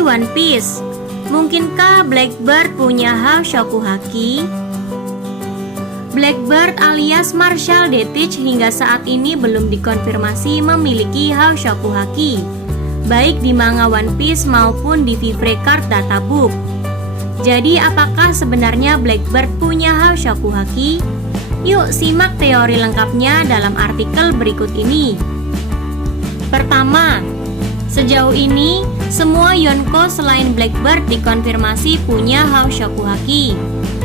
di One Piece. Mungkinkah Blackbird punya hao Shakuhaki? Blackbird alias Marshall D. Teach hingga saat ini belum dikonfirmasi memiliki hao Shakuhaki, baik di manga One Piece maupun di Vivre Card Databook. Jadi apakah sebenarnya Blackbird punya hao Shakuhaki? Yuk simak teori lengkapnya dalam artikel berikut ini. Pertama, sejauh ini semua Yonko selain Blackbird dikonfirmasi punya hao Shakuhaki.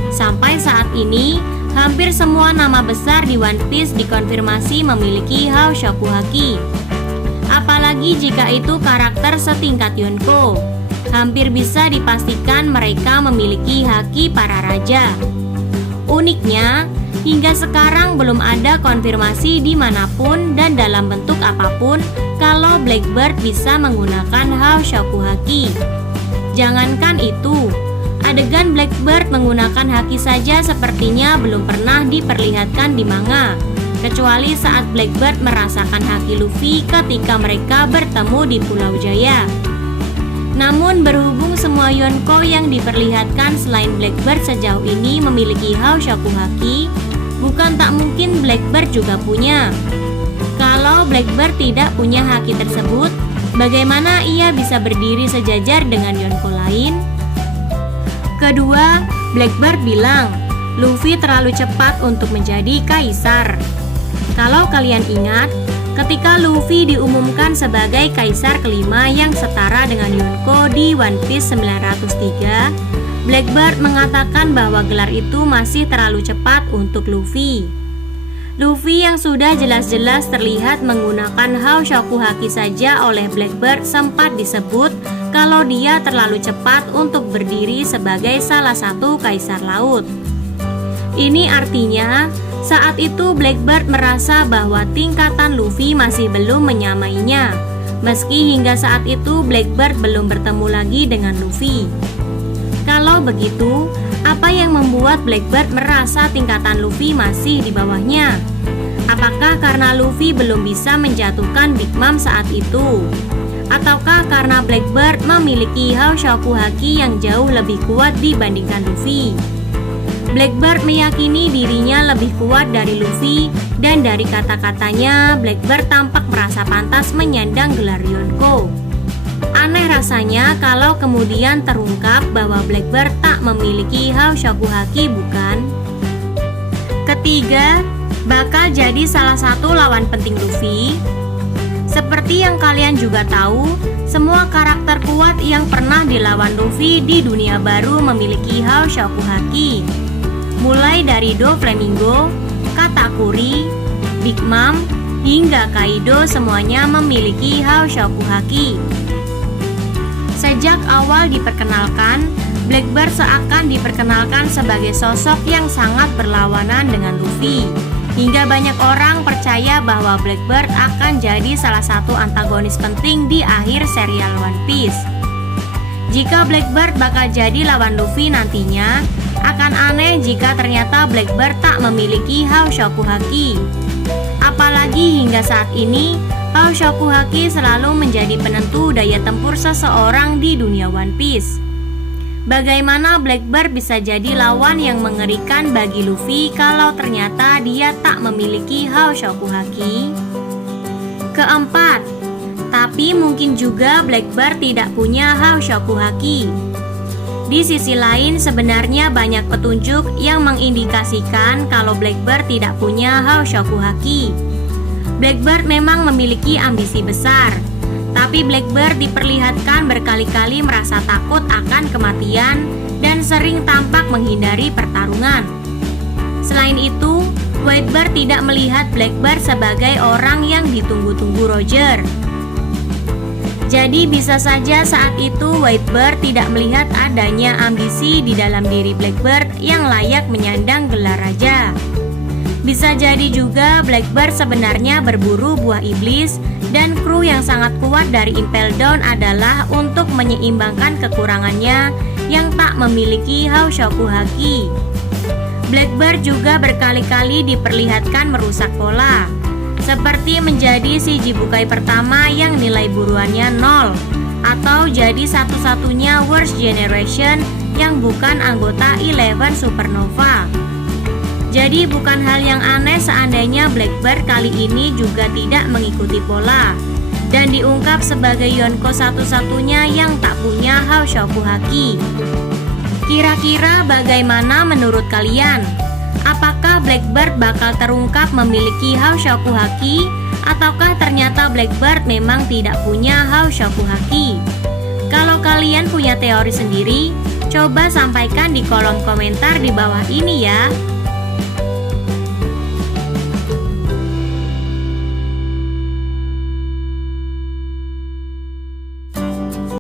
Sampai saat ini hampir semua nama besar di One Piece dikonfirmasi memiliki hao Shakuhaki. Apalagi jika itu karakter setingkat Yonko, hampir bisa dipastikan mereka memiliki haki para raja. Uniknya, hingga sekarang belum ada konfirmasi dimanapun dan dalam bentuk apapun kalau Blackbird bisa menggunakan hao Shakuhaki. Jangankan itu, adegan Blackbird menggunakan haki saja sepertinya belum pernah diperlihatkan di manga, kecuali saat Blackbird merasakan haki Luffy ketika mereka bertemu di Pulau Jaya. Namun berhubung semua Yonko yang diperlihatkan selain Blackbird sejauh ini memiliki hao Shakuhaki, bukan tak mungkin Blackbird juga punya. Kalau Blackbird tidak punya haki tersebut, bagaimana ia bisa berdiri sejajar dengan Yonko lain? Kedua, Blackbird bilang Luffy terlalu cepat untuk menjadi kaisar. Kalau kalian ingat, ketika Luffy diumumkan sebagai kaisar kelima yang setara dengan Yonko di One Piece 903, Blackbird mengatakan bahwa gelar itu masih terlalu cepat untuk Luffy. Luffy yang sudah jelas-jelas terlihat menggunakan hao Shakuhaki saja oleh Blackbird sempat disebut kalau dia terlalu cepat untuk berdiri sebagai salah satu kaisar laut. Ini artinya saat itu Blackbird merasa bahwa tingkatan Luffy masih belum menyamainya, meski hingga saat itu Blackbird belum bertemu lagi dengan Luffy. Kalau begitu, apa yang membuat Blackbird merasa tingkatan Luffy masih di bawahnya? Apakah karena Luffy belum bisa menjatuhkan Big Mom saat itu? Ataukah karena Blackbird memiliki hao Shakuhaki yang jauh lebih kuat dibandingkan Luffy? Blackbird meyakini dirinya lebih kuat dari Luffy, dan dari kata-katanya Blackbird tampak merasa pantas menyandang gelar Yonko. Aneh rasanya kalau kemudian terungkap bahwa Blackbird tak memiliki hao Shakuhaki, bukan? Ketiga, bakal jadi salah satu lawan penting Luffy. Seperti yang kalian juga tahu, semua karakter kuat yang pernah dilawan Luffy di dunia baru memiliki hao Shakuhaki. Mulai dari Doflamingo, Katakuri, Big Mom, hingga Kaido semuanya memiliki hao Shakuhaki. Sejak awal diperkenalkan, Blackbird seakan diperkenalkan sebagai sosok yang sangat berlawanan dengan Luffy, hingga banyak orang percaya bahwa Blackbird akan jadi salah satu antagonis penting di akhir serial One Piece. Jika Blackbird bakal jadi lawan Luffy nantinya, akan aneh jika ternyata Blackbird tak memiliki hao Shakuhaki. Apalagi hingga saat ini, hao Shakuhaki selalu menjadi penentu daya tempur seseorang di dunia One Piece. Bagaimana Blackbird bisa jadi lawan yang mengerikan bagi Luffy kalau ternyata dia tak memiliki hao Shakuhaki? Keempat, tapi mungkin juga Blackbird tidak punya hao Shakuhaki. Di sisi lain, sebenarnya banyak petunjuk yang mengindikasikan kalau Blackbird tidak punya hao Shakuhaki. Blackbird memang memiliki ambisi besar, tapi Blackbird diperlihatkan berkali-kali merasa takut akan kematian dan sering tampak menghindari pertarungan. Selain itu, Whitebird tidak melihat Blackbird sebagai orang yang ditunggu-tunggu Roger. Jadi bisa saja saat itu Whitebird tidak melihat adanya ambisi di dalam diri Blackbird yang layak menyandang gelar raja. Bisa jadi juga Blackbird sebenarnya berburu buah iblis, dan kru yang sangat kuat dari Impel Down adalah untuk menyeimbangkan kekurangannya yang tak memiliki hao Shakuhaki. Blackbird juga berkali-kali diperlihatkan merusak pola, seperti menjadi si Jibukai pertama yang nilai buruannya 0, atau jadi satu-satunya worst generation yang bukan anggota Eleven Supernova. Jadi bukan hal yang aneh seandainya Blackbird kali ini juga tidak mengikuti pola dan diungkap sebagai Yonko satu-satunya yang tak punya Hao Shakuhaki. Kira-kira bagaimana menurut kalian? Apakah Blackbird bakal terungkap memiliki Hao Shakuhaki ataukah ternyata Blackbird memang tidak punya Hao Shakuhaki? Kalau kalian punya teori sendiri, coba sampaikan di kolom komentar di bawah ini ya.